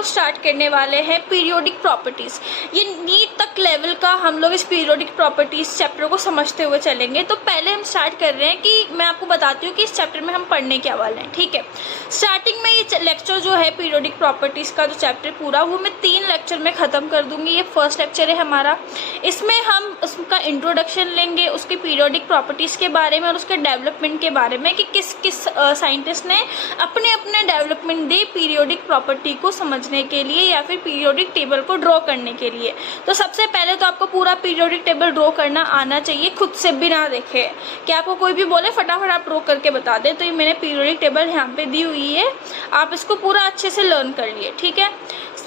लोग स्टार्ट करने वाले हैं पीरियोडिक प्रॉपर्टीज़। ये नीट तक लेवल का हम लोग इस पीरियोडिक प्रॉपर्टीज़ चैप्टर को समझते हुए चलेंगे। तो पहले हम स्टार्ट कर रहे हैं कि मैं आपको बताती हूँ कि इस चैप्टर में हम पढ़ने क्या वाले हैं, ठीक है। स्टार्टिंग में ये लेक्चर जो है पीरियोडिक प्रॉपर्टीज़ का जो चैप्टर पूरा, वो मैं 3 लेक्चर में ख़त्म कर दूँगी। ये फर्स्ट लेक्चर है हमारा। इसमें हम उसका इंट्रोडक्शन लेंगे, उसकी पीरियोडिक प्रॉपर्टीज़ के बारे में और उसके डेवलपमेंट के बारे में कि किस किस साइंटिस्ट ने अपने अपने डेवलपमेंट दी पीरियोडिक प्रॉपर्टी को समझने के लिए या फिर पीरियोडिक टेबल को ड्रॉ करने के लिए। तो सबसे पहले तो आपको पूरा पीरियोडिक टेबल ड्रॉ करना आना चाहिए, खुद से बिना देखे। कि आपको कोई भी बोले फटाफट आप ड्रॉ करके बता दे, तो ये मैंने पीरियोडिक टेबल यहाँ पे दी हुई है, आप इसको पूरा अच्छे से लर्न कर लिए, ठीक है।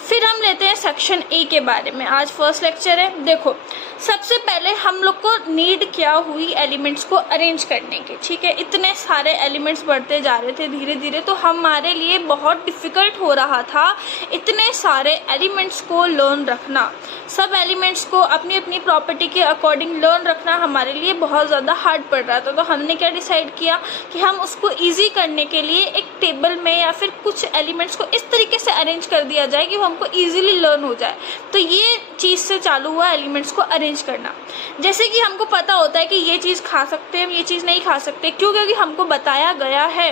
फिर हम लेते हैं सेक्शन ए के बारे में। आज फर्स्ट लेक्चर है। देखो, सबसे पहले हम लोग को नीड क्या हुई एलिमेंट्स को अरेंज करने की, ठीक है। इतने सारे एलिमेंट्स बढ़ते जा रहे थे धीरे धीरे, तो हमारे लिए बहुत डिफ़िकल्ट हो रहा था इतने सारे एलिमेंट्स को लर्न रखना। सब एलिमेंट्स को अपनी अपनी प्रॉपर्टी के अकॉर्डिंग लर्न रखना हमारे लिए बहुत ज़्यादा हार्ड पड़ रहा था। तो हमने क्या डिसाइड किया कि हम उसको ईजी करने के लिए एक टेबल में या फिर कुछ एलिमेंट्स को इस तरीके से अरेंज कर दिया जाए कि वो हमको ईजिली लर्न हो जाए। तो ये चीज़ से चालू हुआ एलिमेंट्स को अरेंज करना। जैसे कि हमको पता होता है कि ये चीज़ खा सकते हैं, ये चीज़ नहीं खा सकते, क्यों? क्योंकि हमको बताया गया है,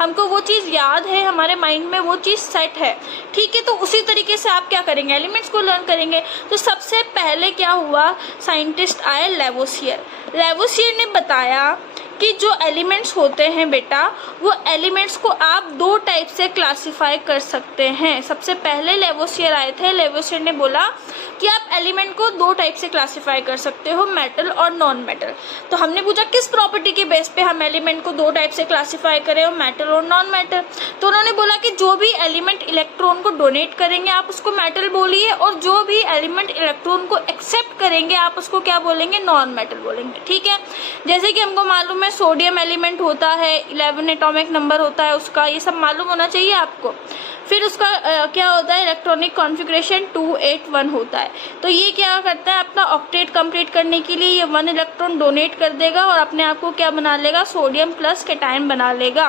हमको वो चीज़ याद है, हमारे माइंड में वो चीज़ सेट है, ठीक है। तो उसी तरीके से आप क्या करेंगे, एलिमेंट्स को लर्न करेंगे। तो सबसे पहले क्या हुआ, साइंटिस्ट आए लेवोसियर। लेवोसियर ने बताया कि जो एलिमेंट्स होते हैं बेटा, वो एलिमेंट्स को आप 2 टाइप से क्लासिफाई कर सकते हैं। सबसे पहले लेवोसियर आए थे, लेवोसियर ने बोला कि आप एलिमेंट को 2 टाइप से क्लासिफाई कर सकते हो, मेटल और नॉन मेटल। तो हमने पूछा किस प्रॉपर्टी के बेस पे हम एलिमेंट को 2 टाइप से क्लासिफाई करें, मेटल और नॉन मेटल। तो उन्होंने बोला कि जो भी एलिमेंट इलेक्ट्रॉन को डोनेट करेंगे आप उसको मेटल बोलिए, और जो भी एलिमेंट इलेक्ट्रॉन को एक्सेप्ट करेंगे आप उसको क्या बोलेंगे, नॉन मेटल बोलेंगे, ठीक है। जैसे कि हमको मालूम है सोडियम एलिमेंट होता है, 11 एटॉमिक नंबर होता है उसका, ये सब मालूम होना चाहिए आपको। फिर उसका क्या होता है, इलेक्ट्रॉनिक कॉन्फ़िगरेशन 281 होता है। तो ये क्या करता है, अपना ऑक्टेट कंप्लीट करने के लिए ये 1 इलेक्ट्रॉन डोनेट कर देगा और अपने आप को क्या बना लेगा, सोडियम प्लस कैटायन बना लेगा।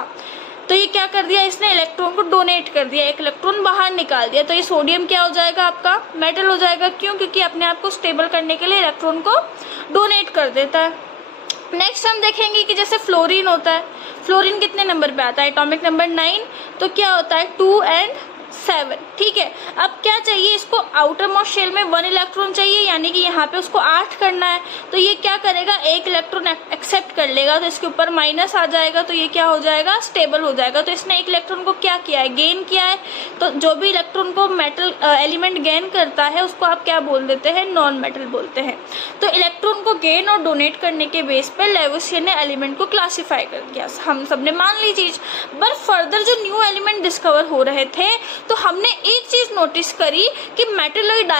तो ये क्या कर दिया, इसने इलेक्ट्रॉन को डोनेट कर दिया, 1 इलेक्ट्रॉन बाहर निकाल दिया। तो ये सोडियम क्या हो जाएगा, आपका मेटल हो जाएगा। क्यों? क्योंकि अपने आप को स्टेबल करने के लिए इलेक्ट्रॉन को डोनेट कर देता है। नेक्स्ट हम देखेंगे कि जैसे फ्लोरीन होता है, फ्लोरीन कितने नंबर पे आता है, एटॉमिक नंबर 9। तो क्या होता है, 2 और 7, ठीक है। अब क्या चाहिए इसको, आउटर मोस्ट शेल में 1 इलेक्ट्रॉन चाहिए, यानी कि यहाँ पे उसको 8 करना है। तो ये क्या करेगा, 1 इलेक्ट्रॉन एक्सेप्ट कर लेगा, तो इसके ऊपर माइनस आ जाएगा, तो ये क्या हो जाएगा, स्टेबल हो जाएगा। तो इसने 1 इलेक्ट्रॉन को क्या किया है, गेन किया है। तो जो भी इलेक्ट्रॉन को मेटल एलिमेंट गेन करता है उसको आप क्या बोल देते हैं, नॉन मेटल बोलते हैं। तो इलेक्ट्रॉन को गेन और डोनेट करने के बेस पर लेवोसियर ने एलिमेंट को क्लासीफाई कर दिया, हम सब ने मान ली चीज। बट फर्दर जो न्यू एलिमेंट डिस्कवर हो रहे थे, तो हमने एक चीज नोटिस करी कि मेटलॉइड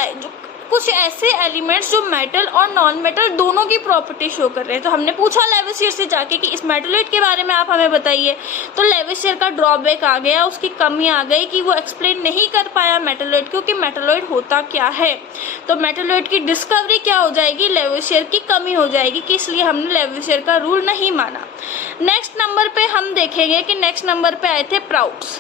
कुछ ऐसे एलिमेंट्स जो मेटल और नॉन मेटल दोनों की प्रॉपर्टी शो कर रहे हैं। तो हमने पूछा लेवोसियर से जाके कि इस मेटलॉइड के बारे में आप हमें बताइए। तो लेवोसियर का ड्रॉबैक आ गया, उसकी कमी आ गई कि वो एक्सप्लेन नहीं कर पाया मेटलॉइड, क्योंकि मेटलॉइड होता क्या है। तो मेटलॉइड की डिस्कवरी क्या हो जाएगी, लेवोसियर की कमी हो जाएगी, कि इसलिए हमने लेवोसियर का रूल नहीं माना। नेक्स्ट नंबर पे हम देखेंगे कि नेक्स्ट नंबर पे आए थे प्राउड्स,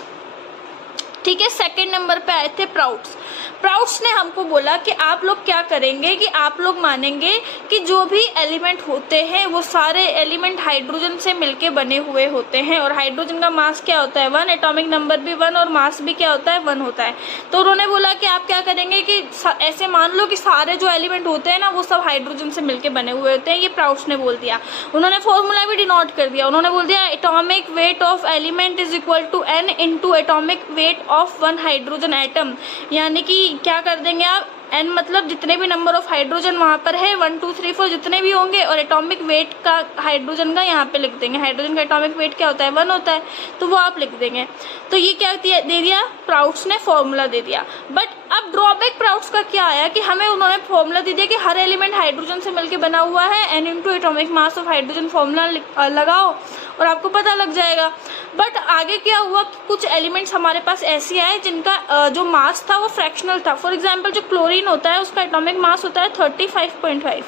ठीक है। सेकंड नंबर पे आए थे प्राउड्स। प्राउड्स ने हमको बोला कि आप लोग क्या करेंगे कि आप लोग मानेंगे कि जो भी एलिमेंट होते हैं वो सारे एलिमेंट हाइड्रोजन से मिलके बने हुए होते हैं, और हाइड्रोजन का मास क्या होता है, 1, एटॉमिक नंबर भी 1 और मास भी क्या होता है, 1 होता है। तो उन्होंने बोला कि आप क्या करेंगे कि ऐसे मान लो कि सारे जो एलिमेंट होते हैं ना वो सब हाइड्रोजन से मिलके बने हुए होते हैं। ये प्राउड्स ने बोल दिया। उन्होंने फॉर्मूला भी डिनोट कर दिया। उन्होंने बोल दिया atomic weight of element is equal to n into atomic weight of 1 hydrogen atom. यानी कि क्या कर देंगे आप, n मतलब जितने भी नंबर ऑफ हाइड्रोजन वहाँ पर है, 1 2 3 4 जितने भी होंगे, और एटॉमिक वेट का हाइड्रोजन का यहाँ पे लिख देंगे। हाइड्रोजन का एटॉमिक वेट क्या होता है, 1 होता है, तो वो आप लिख देंगे। तो ये क्या दे दिया, प्राउड्स ने फॉर्मूला दे दिया। बट अब ड्रॉबैक प्राउड्स का क्या आया कि हमें उन्होंने फॉर्मूला दे दिया कि हर एलिमेंट हाइड्रोजन से मिलकर बना हुआ है, n into atomic mass of hydrogen formula लगाओ और आपको पता लग जाएगा। बट आगे क्या हुआ, कुछ एलिमेंट्स हमारे पास ऐसे आए जिनका जो मास था वो फ्रैक्शनल था। फॉर एग्जांपल जो क्लोरीन होता है उसका एटॉमिक मास होता है 35.5।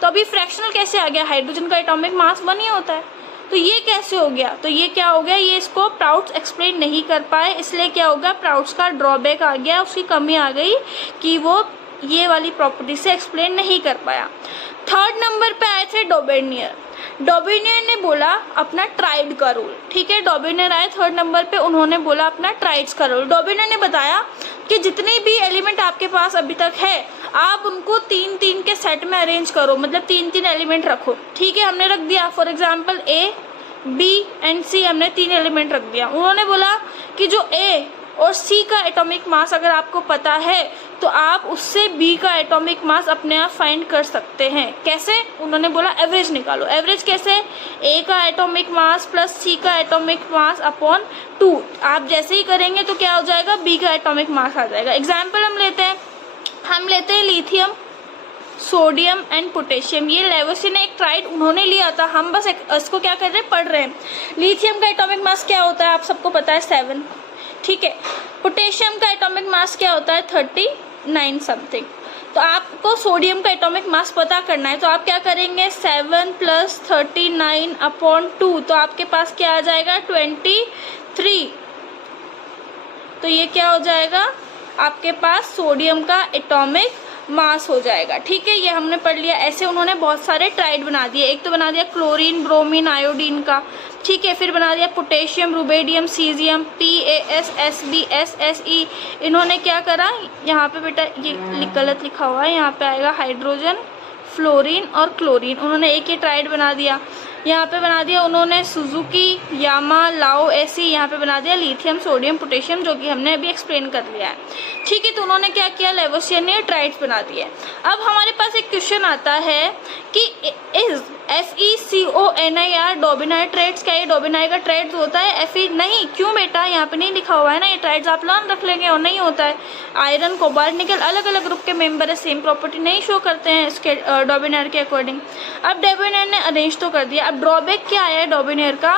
तो अभी फ्रैक्शनल कैसे आ गया, हाइड्रोजन का एटॉमिक मास 1 ही होता है। तो ये कैसे हो गया, तो ये क्या हो गया, ये इसको प्राउड्स एक्सप्लेन नहीं कर पाए, इसलिए क्या होगा, प्राउड्स का ड्रॉबैक आ गया, उसकी कमी आ गई कि वो ये वाली प्रॉपर्टी से एक्सप्लेन नहीं कर पाया। थर्ड नंबर पे आए थे डॉबेनियर। डॉबेनियर ने बोला अपना ट्राइड का रूल, ठीक है, डॉबेनियर आए थर्ड नंबर पे, उन्होंने बोला अपना ट्राइड्स का रूल। डॉबेनियर ने बताया कि जितने भी एलिमेंट आपके पास अभी तक है आप उनको 3-3 के सेट में अरेंज करो, मतलब 3-3 एलिमेंट रखो, ठीक है। हमने रख दिया for example A, B and C, हमने 3 एलिमेंट रख दिया। उन्होंने बोला कि जो A और C का एटॉमिक मास अगर आपको पता है तो आप उससे B का एटॉमिक मास अपने आप फाइंड कर सकते हैं। कैसे, उन्होंने बोला एवरेज निकालो। एवरेज कैसे, A का एटॉमिक मास प्लस C का एटॉमिक मास अपॉन 2। आप जैसे ही करेंगे तो क्या हो जाएगा, B का एटॉमिक मास आ जाएगा। एग्जाम्पल हम लेते हैं लिथियम, सोडियम एंड पोटेशियम। ये लेवोसियर ने एक ट्राइड उन्होंने लिया था, हम बस इसको क्या कर रहे हैं, पढ़ रहे हैं। लिथियम का एटॉमिक मास क्या होता है आप सबको पता है 7, ठीक है। पोटेशियम का एटॉमिक मास क्या होता है 39 समथिंग। तो आपको सोडियम का एटॉमिक मास पता करना है, तो आप क्या करेंगे 7 + 39 अपॉन 2, तो आपके पास क्या आ जाएगा 23। तो ये क्या हो जाएगा, आपके पास सोडियम का एटॉमिक मास हो जाएगा, ठीक है। ये हमने पढ़ लिया। ऐसे उन्होंने बहुत सारे ट्राइड बना दिए, एक तो बना दिया क्लोरीन, ब्रोमीन, आयोडीन का, ठीक है। फिर बना दिया potassium, rubidium, caesium, PaS, Sb, SSE। इन्होंने क्या करा, यहाँ पे बेटा ये गलत लिखा हुआ है, यहाँ पे आएगा हाइड्रोजन, फ्लोरीन और क्लोरीन। उन्होंने एक ही ट्राइड बना दिया। यहाँ पे बना दिया उन्होंने सुजुकी, यामा, लाओ, ऐसी। यहाँ पे बना दिया लिथियम, सोडियम, पोटेशियम, जो कि हमने अभी एक्सप्लेन कर लिया है, ठीक है। तो उन्होंने क्या किया, लेवोसियर ने ट्राइड्स बना दिए। अब हमारे पास एक क्वेश्चन आता है कि इज FeCONIR डॉबिनाइर ट्राइड्स, क्या ये डॉबिनाइर का ट्राइड्स होता है? Fe नहीं, क्यों बेटा, यहाँ पे नहीं लिखा हुआ है ना, ये ट्राइड्स आप लर्न रख लेंगे और नहीं होता है। आयरन, कोबाल्ट, निकल अलग अलग ग्रुप के मेंबर है, सेम प्रॉपर्टी नहीं शो करते हैं इसके डॉबिनाइर के अकॉर्डिंग। अब डॉबिनाइर ने अरेंज तो कर दिया। अब ड्रॉबैक क्या आया है डॉबिनाइर का,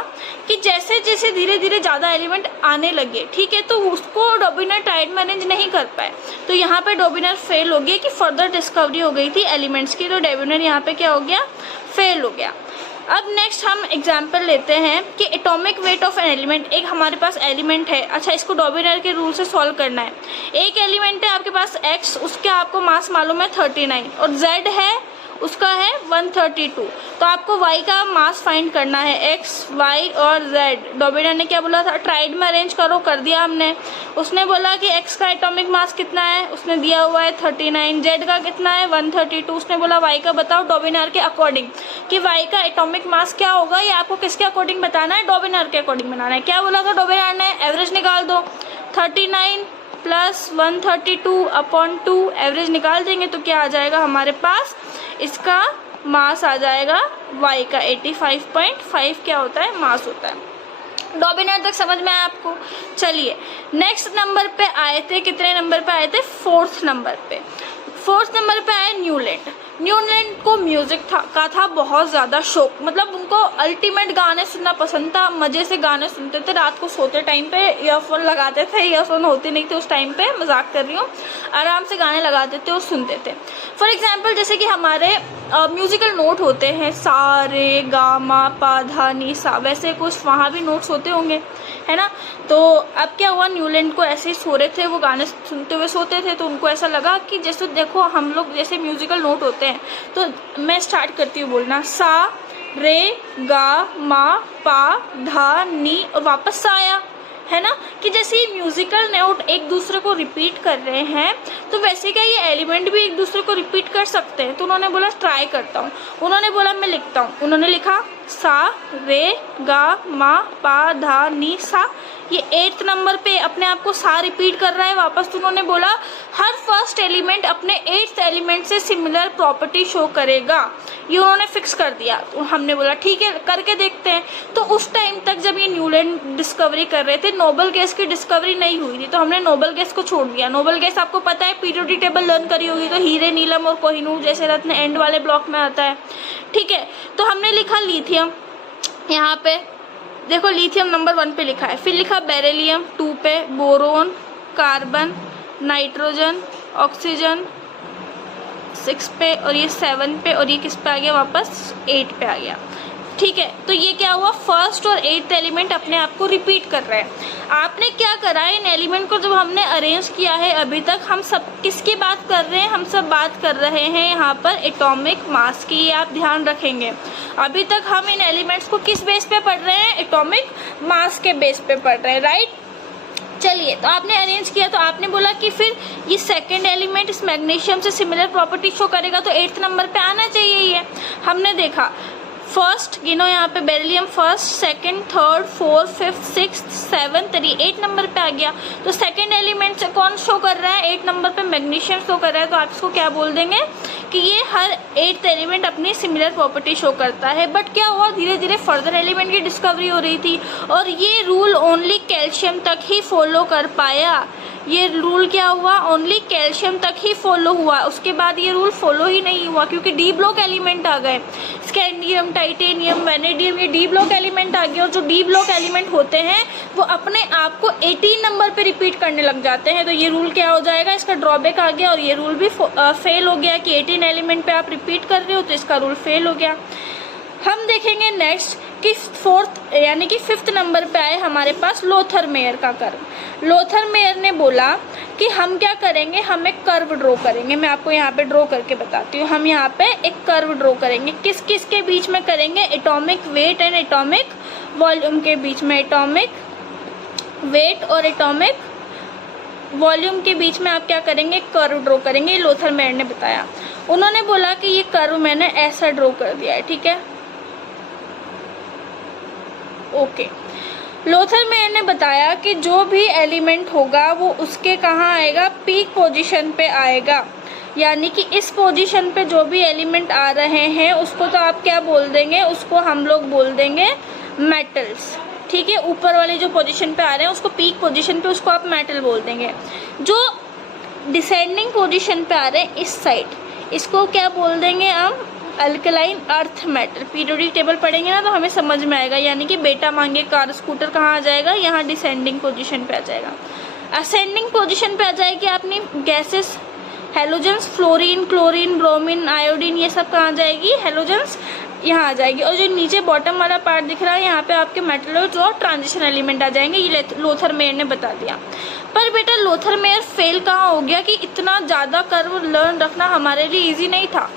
कि जैसे जैसे धीरे धीरे ज़्यादा एलिमेंट आने लगे, ठीक है, तो उसको डॉबिनाइर ट्राइड में अरेंज नहीं कर पाए, तो यहाँ पे डॉबिनाइर फेल हो गया कि फर्दर डिस्कवरी हो गई थी एलिमेंट्स की, तो डॉबिनाइर यहाँ पे क्या हो गया, फेल हो गया। अब नेक्स्ट हम एग्जाम्पल लेते हैं कि atomic weight of an element. एक हमारे पास एलिमेंट है, अच्छा इसको डॉबिनाइर के रूल से सॉल्व करना है। एक एलिमेंट है आपके पास X, उसके आपको मास मालूम है 39 और Z है उसका है 132, तो आपको Y का मास फाइंड करना है, X, Y और Z। डॉबिनाइर ने क्या बोला था, ट्राइड में अरेंज करो, कर दिया हमने। उसने बोला कि X का एटॉमिक मास कितना है, उसने दिया हुआ है 39, Z का कितना है 132, उसने बोला Y का बताओ डॉबिनाइर के अकॉर्डिंग कि Y का एटॉमिक मास क्या होगा। ये आपको किसके अकॉर्डिंग बताना है, डॉबिनाइर के अकॉर्डिंग बनाना है। क्या बोला था डॉबिनाइर ने, एवरेज निकाल दो, 39 + 132 अपॉन 2, एवरेज निकाल देंगे तो क्या आ जाएगा हमारे पास, इसका मास आ जाएगा Y का 85.5 क्या होता है, मास होता है। डॉबिनाइर तक समझ में आया आपको। चलिए नेक्स्ट नंबर पे आए थे, कितने नंबर पे आए थे, 4th नंबर पे। 4th नंबर पे आए न्यूलैंड। न्यूलैंड को म्यूजिक का था बहुत ज़्यादा शौक, मतलब उनको अल्टीमेट गाने सुनना पसंद था, मज़े से गाने सुनते थे। रात को सोते टाइम पे ईयरफोन लगाते थे, ईयरफोन होती नहीं थे उस टाइम पे, मजाक कर रही हूँ, आराम से गाने लगाते थे और सुनते थे। फॉर एग्जाम्पल जैसे कि हमारे म्यूजिकल नोट होते हैं, सा रे गा मा पा धा नी सा, वैसे कुछ वहाँ भी नोट्स होते होंगे, है ना। तो अब क्या हुआ, न्यूलैंड को ऐसे ही सो रहे थे, वो गाने सुनते हुए सोते थे, तो उनको ऐसा लगा कि जैसे देखो हम लोग जैसे म्यूजिकल नोट होते हैं, तो मैं स्टार्ट करती हूँ बोलना, सा रे गा मा पा धा नी और वापस सा आया, है ना, कि जैसे ये म्यूजिकल नोट एक दूसरे को रिपीट कर रहे हैं, तो वैसे क्या ये एलिमेंट भी एक दूसरे को रिपीट कर सकते हैं। तो उन्होंने बोला ट्राई करता हूँ, उन्होंने बोला मैं लिखता हूँ, उन्होंने लिखा सा रे गा मा पा धा नी सा। ये 8th नंबर पे अपने आप को सा रिपीट कर रहा है वापस, तो उन्होंने बोला हर फर्स्ट एलिमेंट अपने 8th एलिमेंट से सिमिलर प्रॉपर्टी शो करेगा, ये उन्होंने फिक्स कर दिया। तो हमने बोला ठीक है करके देखते हैं। तो उस टाइम तक जब ये न्यूलैंड डिस्कवरी कर रहे थे, नोबल गैस की डिस्कवरी नहीं हुई थी, तो हमने नोबल गैस को छोड़ दिया। नोबल गैस आपको पता है, पीरियोडिक टेबल लर्न करी होगी, तो हीरे, नीलम और कोहिनूर जैसे रत्न एंड वाले ब्लॉक में आता है, ठीक है। तो हमने लिखा लिथियम, यहाँ पे देखो लिथियम नंबर 1 पे लिखा है, फिर लिखा बेरिलियम 2 पे, बोरोन, कार्बन, नाइट्रोजन, ऑक्सीजन 6 पे और ये 7 पे, और ये किस पे आ गया वापस 8 पे आ गया। ठीक है। तो ये क्या हुआ, फर्स्ट और 8th एलिमेंट अपने आप को रिपीट कर रहा है। आपने क्या करा है, इन एलिमेंट को जब हमने अरेंज किया है अभी तक, हम सब किसकी बात कर रहे हैं, हम सब बात कर रहे हैं यहाँ पर एटॉमिक मास की। ये आप ध्यान रखेंगे, अभी तक हम इन एलिमेंट्स को किस बेस पे पढ़ रहे हैं, एटॉमिक मास के बेस पे पढ़ रहे हैं, राइट। चलिए, तो आपने अरेंज किया, तो आपने बोला कि फिर ये सेकंड एलिमेंट इस मैग्नीशियम से सिमिलर प्रॉपर्टी शो करेगा, तो 8th नंबर पे आना चाहिए ये। हमने देखा फर्स्ट गिनो यहाँ पे beryllium first, second, third, fourth, fifth, sixth, seventh, 8 number पे आ गया। तो सेकंड एलिमेंट से कौन शो कर रहा है, 8 नंबर पे मैग्नीशियम शो कर रहा है। तो आप इसको क्या बोल देंगे कि ये हर 8th एलिमेंट अपनी सिमिलर प्रॉपर्टी शो करता है। बट क्या हुआ, धीरे धीरे फर्दर एलिमेंट की डिस्कवरी हो रही थी और ये रूल ओनली कैल्शियम तक ही फॉलो कर पाया। ये रूल क्या हुआ, ओनली कैल्शियम तक ही फॉलो हुआ, उसके बाद ये रूल फॉलो ही नहीं हुआ क्योंकि डी ब्लॉक एलिमेंट आ गए, स्कैंडियम, टाइटेनियम, वैनेडियम, ये डी ब्लॉक एलिमेंट आ गए। और जो डी ब्लॉक एलिमेंट होते हैं वो अपने आप को 18 नंबर पे रिपीट करने लग जाते हैं। तो ये रूल क्या हो जाएगा, इसका ड्रॉबैक आ गया और ये रूल भी फेल हो गया कि 18 एलिमेंट पे आप रिपीट कर रहे हो, तो इसका रूल फेल हो गया। हम देखेंगे नेक्स्ट कि 4th यानी कि 5th नंबर पे आए हमारे पास लोथर मेयर का कर्व। लोथर मेयर ने बोला कि हम क्या करेंगे, हम एक कर्व ड्रॉ करेंगे। मैं आपको यहाँ पे ड्रॉ करके बताती हूँ। हम यहाँ पे एक कर्व ड्रॉ करेंगे, किस किस के बीच में करेंगे, atomic weight and atomic volume के बीच में। एटॉमिक वेट और एटॉमिक वॉल्यूम के बीच में आप क्या करेंगे, कर्व ड्रॉ करेंगे। ये लोथर मेयर ने बताया। उन्होंने बोला कि ये कर्व मैंने ऐसा ड्रॉ कर दिया है, ठीक है, ओके। लोथर मेयर ने बताया कि जो भी एलिमेंट होगा वो उसके कहाँ आएगा, पीक पोजीशन पे आएगा। यानी कि इस पोजीशन पे जो भी एलिमेंट आ रहे हैं उसको तो आप क्या बोल देंगे, उसको हम लोग बोल देंगे मेटल्स, ठीक है। ऊपर वाले जो पोजीशन पे आ रहे हैं उसको पीक पोजीशन पे, उसको आप मेटल बोल देंगे। जो डिसेंडिंग पोजीशन पे आ रहे हैं इस साइड, इसको क्या बोल देंगे हम, alkaline earth metal. Periodic table पढ़ेंगे ना तो हमें समझ में आएगा। यानी कि बेटा मांगे कार स्कूटर कहाँ आ जाएगा, यहाँ डिसेंडिंग पोजीशन पे आ जाएगा। असेंडिंग पोजीशन पे आ जाएगी अपनी gases, halogens, fluorine, chlorine, bromine, iodine, ये सब कहाँ आ जाएगी, हेलोजेंस यहाँ आ जाएगी। और जो नीचे बॉटम वाला पार्ट दिख रहा है यहाँ पे आपके मेटल्स और ट्रांजिशन एलिमेंट आ जाएंगे। ये लोथर मेयर ने बता दिया। पर बेटा लोथर मेयर फेल कहाँ हो गया कि इतना ज़्यादा कर्व लर्न रखना हमारे लिए ईजी नहीं था।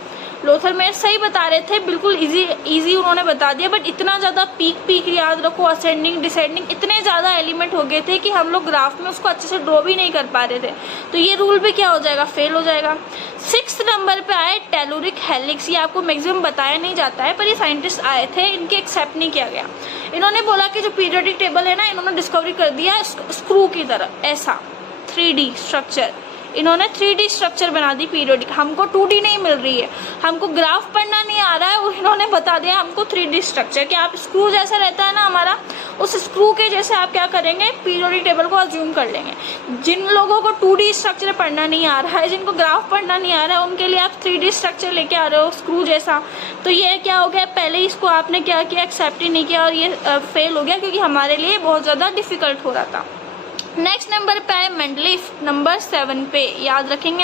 लोथर मेयर सही बता रहे थे, बिल्कुल इजी उन्होंने बता दिया, बट इतना ज़्यादा पीक याद रखो, असेंडिंग डिसेंडिंग इतने ज़्यादा एलिमेंट हो गए थे कि हम लोग ग्राफ में उसको अच्छे से ड्रॉ भी नहीं कर पा रहे थे। तो ये रूल भी क्या हो जाएगा, फेल हो जाएगा। 6th नंबर पे आए टेलुरिक हेलिक्स। ये आपको मैक्सिमम बताया नहीं जाता है, पर ये साइंटिस्ट आए थे, इनके एक्सेप्ट नहीं किया गया। इन्होंने बोला कि जो पीरियोडिक टेबल है ना, इन्होंने डिस्कवरी कर दिया स्क्रू की तरह, ऐसा 3D स्ट्रक्चर। इन्होंने 3D स्ट्रक्चर बना दी पीरियोडिक। हमको 2D नहीं मिल रही है, हमको ग्राफ पढ़ना नहीं आ रहा है, वो इन्होंने बता दिया हमको 3D स्ट्रक्चर कि आप स्क्रू जैसा रहता है ना हमारा, उस स्क्रू के जैसे आप क्या करेंगे, पीरियोडिक टेबल को अज्यूम कर लेंगे। जिन लोगों को 2D स्ट्रक्चर पढ़ना नहीं आ रहा है, जिनको ग्राफ पढ़ना नहीं आ रहा है, उनके लिए आप 3D स्ट्रक्चर लेके आ रहे हो स्क्रू जैसा। तो ये क्या हो गया, पहले इसको आपने क्या किया, एक्सेप्ट ही नहीं किया और ये फेल हो गया क्योंकि हमारे लिए बहुत ज़्यादा डिफिकल्ट हो रहा था। नेक्स्ट नंबर पे है मेंडलीफ, नंबर 7 पे, याद रखेंगे।